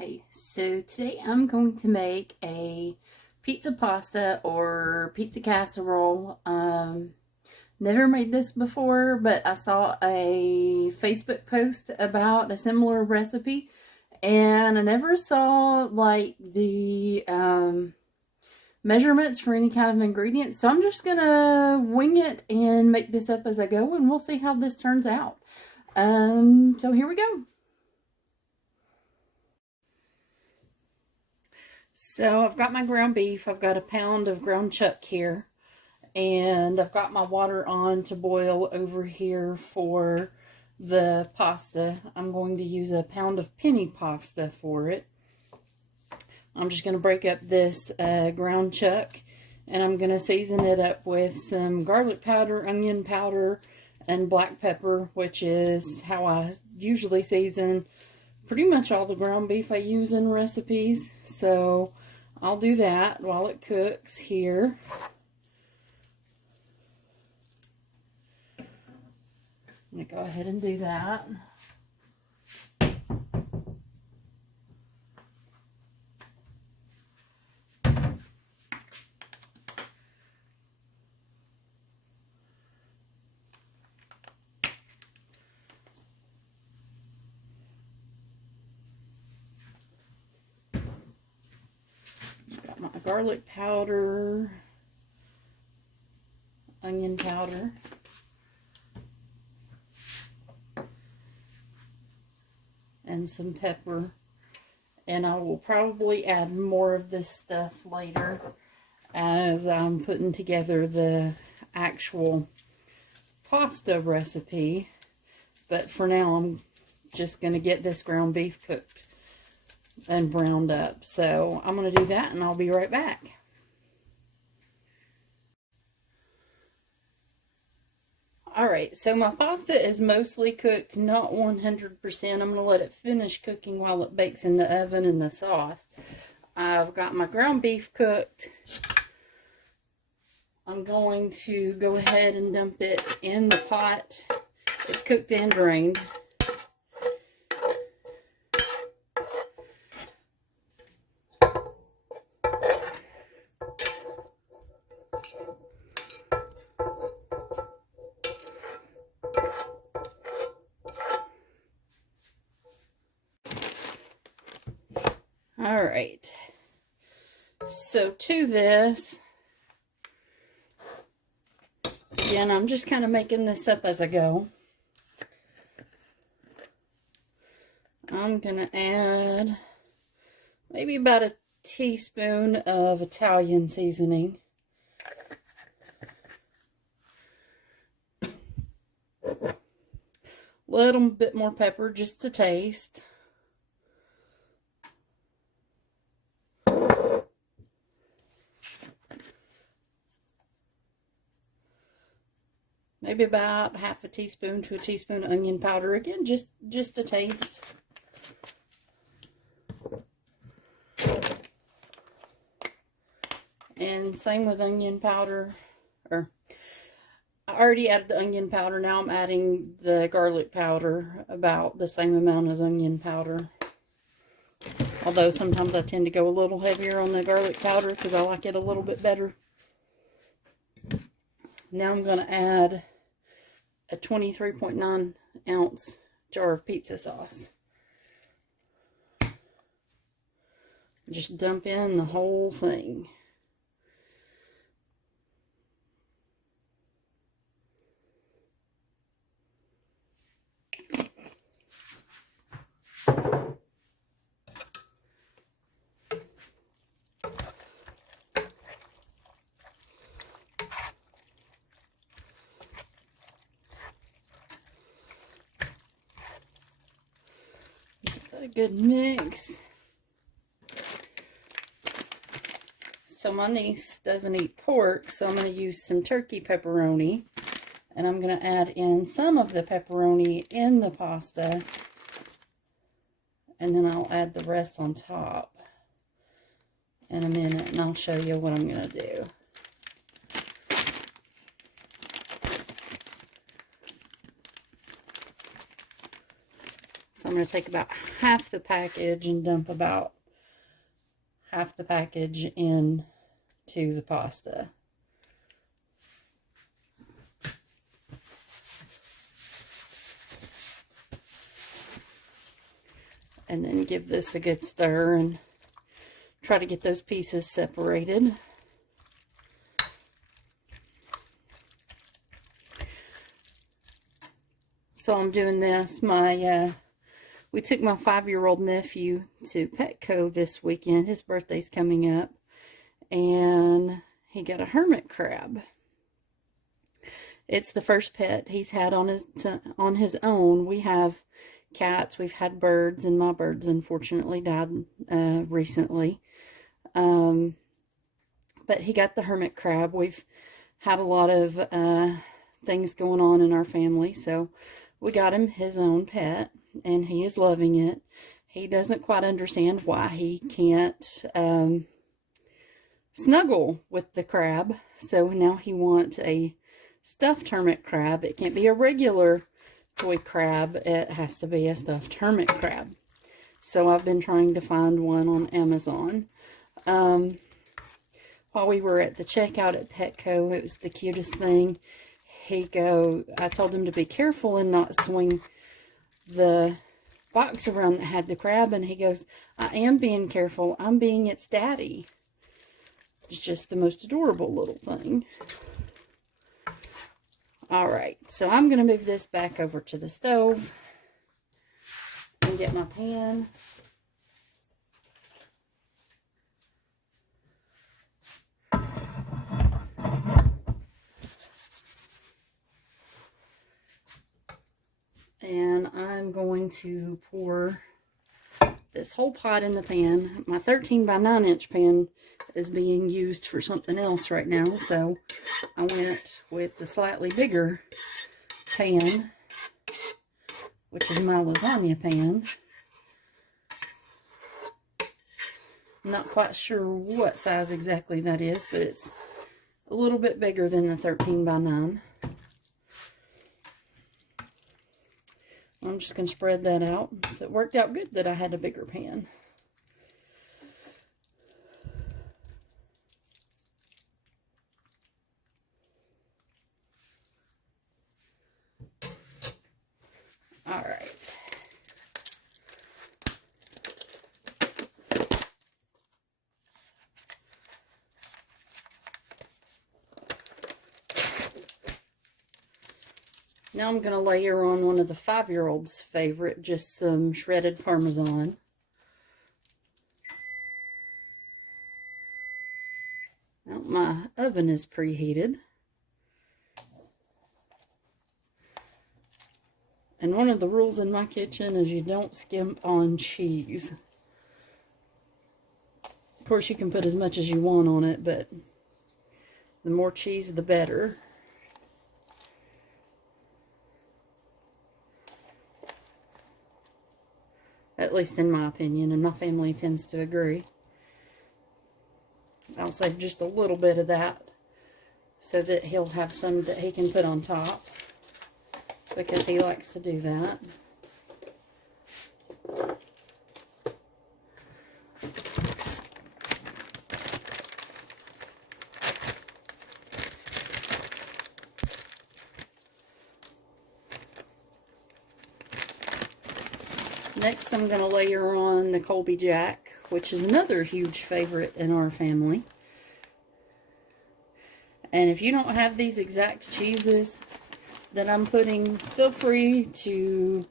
Hey, so today I'm going to make a pizza pasta or pizza casserole. Never made this before, but I saw a Facebook post about a similar recipe, and I never saw like the measurements for any kind of ingredients. So I'm just gonna wing it and make this up as I go, and we'll see how this turns out. So here we go. So I've got my ground beef. I've got a pound of ground chuck here. And I've got my water on to boil over here for the pasta. I'm going to use a pound of penne pasta for it. I'm just going to break up this ground chuck. And I'm going to season it up with some garlic powder, onion powder, and black pepper, which is how I usually season pretty much all the ground beef I use in recipes. So I'll do that while it cooks here. I'm going to go ahead and do that. Got my garlic powder, onion powder, and some pepper. And I will probably add more of this stuff later as I'm putting together the actual pasta recipe. But for now, I'm just going to get this ground beef cooked and browned up. So I'm going to do that and I'll be right back. Alright, so my pasta is mostly cooked, not 100%. I'm going to let it finish cooking while it bakes in the oven in the sauce. I've got my ground beef cooked. I'm going to go ahead and dump it in the pot. It's cooked and drained. Alright, so to this, again, I'm just kind of making this up as I go. I'm going to add maybe about a teaspoon of Italian seasoning. A little bit more pepper just to taste. Maybe about half a teaspoon to a teaspoon of onion powder. Again, just a taste. And same with onion powder. I already added the onion powder. Now I'm adding the garlic powder, about the same amount as onion powder. Although sometimes I tend to go a little heavier on the garlic powder because I like it a little bit better. Now I'm going to add a 23.9 ounce jar of pizza sauce. Just dump in the whole thing. A good mix. So my niece doesn't eat pork, so I'm going to use some turkey pepperoni, and I'm going to add in some of the pepperoni in the pasta, and then I'll add the rest on top in a minute, and I'll show you what I'm going to do. So I'm going to take about half the package and dump about half the package into the pasta. And then give this a good stir and try to get those pieces separated. So I'm doing this. We took my 5-year-old nephew to Petco this weekend. His birthday's coming up. And he got a hermit crab. It's the first pet he's had on his own. We have cats, we've had birds, and my birds unfortunately died recently. But he got the hermit crab. We've had a lot of things going on in our family, so we got him his own pet, and he is loving it. He doesn't quite understand why he can't snuggle with the crab, so now he wants a stuffed hermit crab. It can't be a regular toy crab, it has to be a stuffed hermit crab. So I've been trying to find one on Amazon. While we were at the checkout at Petco, it was the cutest thing. I told him to be careful and not swing the box around that had the crab, and he goes, I am being careful, I'm being its daddy. It's just the most adorable little thing. Alright, so I'm going to move this back over to the stove and get my pan. And I'm going to pour this whole pot in the pan. My 13 by 9 inch pan is being used for something else right now, so I went with the slightly bigger pan, which is my lasagna pan. I'm not quite sure what size exactly that is, but it's a little bit bigger than the 13 by 9. I'm just going to spread that out. So it worked out good that I had a bigger pan. All right. Now I'm going to layer on one of the 5-year-old's favorite, just some shredded parmesan. Now my oven is preheated. And one of the rules in my kitchen is you don't skimp on cheese. Of course, you can put as much as you want on it, but the more cheese, the better. At least in my opinion, and my family tends to agree. I'll save just a little bit of that so that he'll have some that he can put on top, because he likes to do that. Next, I'm going to layer on the Colby Jack, which is another huge favorite in our family. And if you don't have these exact cheeses that I'm putting, feel free to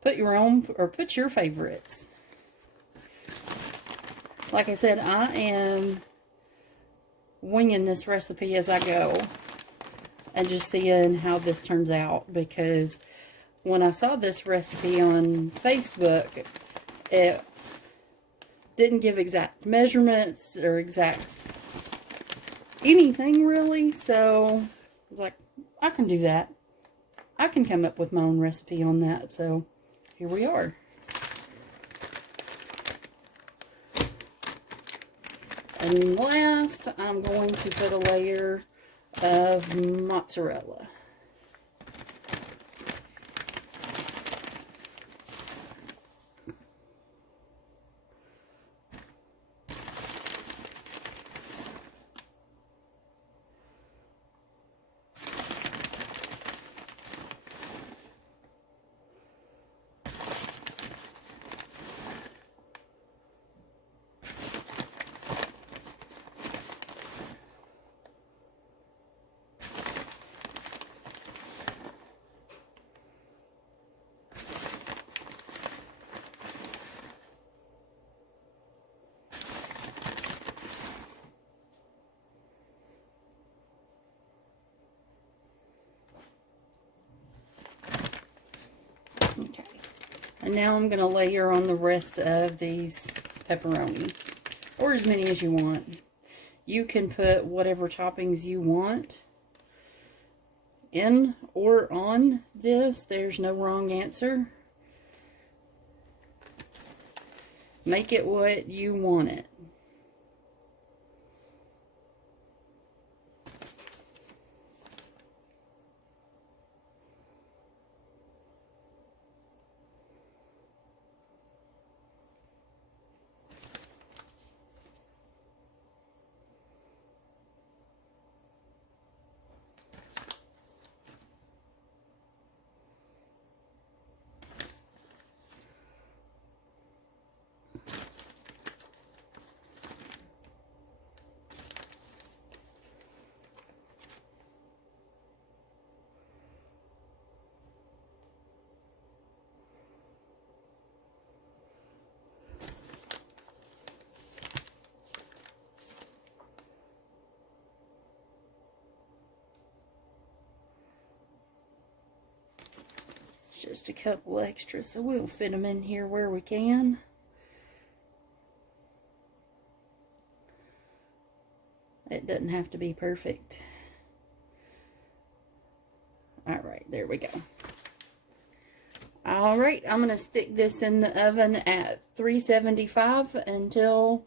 put your own, or put your favorites. Like I said, I am winging this recipe as I go and just seeing how this turns out, because when I saw this recipe on Facebook, it didn't give exact measurements or exact anything really, so I was like, I can do that. I can come up with my own recipe on that, so here we are. And last, I'm going to put a layer of mozzarella. And now I'm going to layer on the rest of these pepperoni, or as many as you want. You can put whatever toppings you want in or on this. There's no wrong answer. Make it what you want it. Just a couple extra, so we'll fit them in here where we can. It doesn't have to be perfect. Alright, there we go. Alright, I'm going to stick this in the oven at 375 until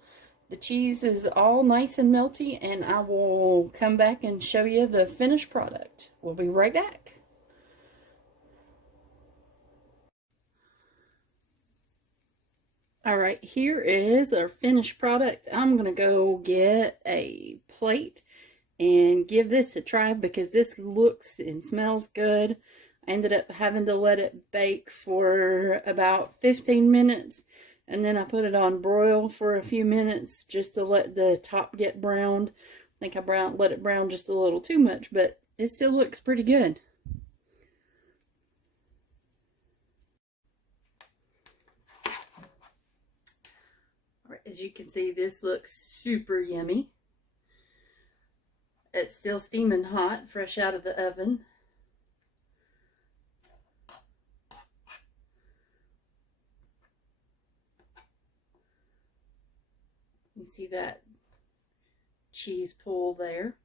the cheese is all nice and melty, and I will come back and show you the finished product. We'll be right back. Alright, here is our finished product. I'm going to go get a plate and give this a try because this looks and smells good. I ended up having to let it bake for about 15 minutes, and then I put it on broil for a few minutes just to let the top get browned. I think I let it brown just a little too much, but it still looks pretty good. As you can see, this looks super yummy. It's still steaming hot, fresh out of the oven. You see that cheese pull there.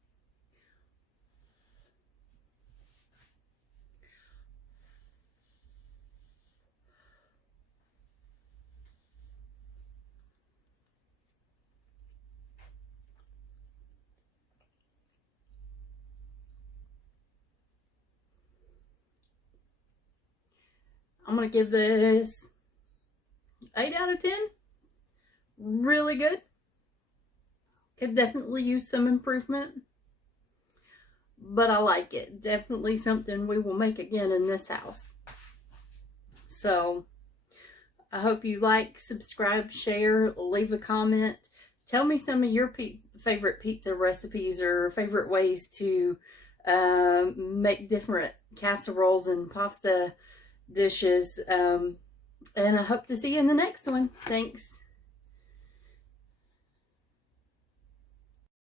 I'm going to give this 8 out of 10. Really good. Could definitely use some improvement, but I like it. Definitely something we will make again in this house. So I hope you like, subscribe, share, leave a comment. Tell me some of your favorite pizza recipes or favorite ways to make different casseroles and pasta dishes. And I hope to see you in the next one. Thanks.